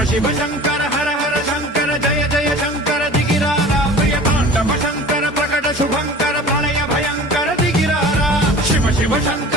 शिव शंकर हर हर शंकर जय जय शंकर दिगिरारा प्रिय तांडव शंकर प्रकट शुभंकर प्रलय भयंकर दिगिरारा शिव शिव शंकर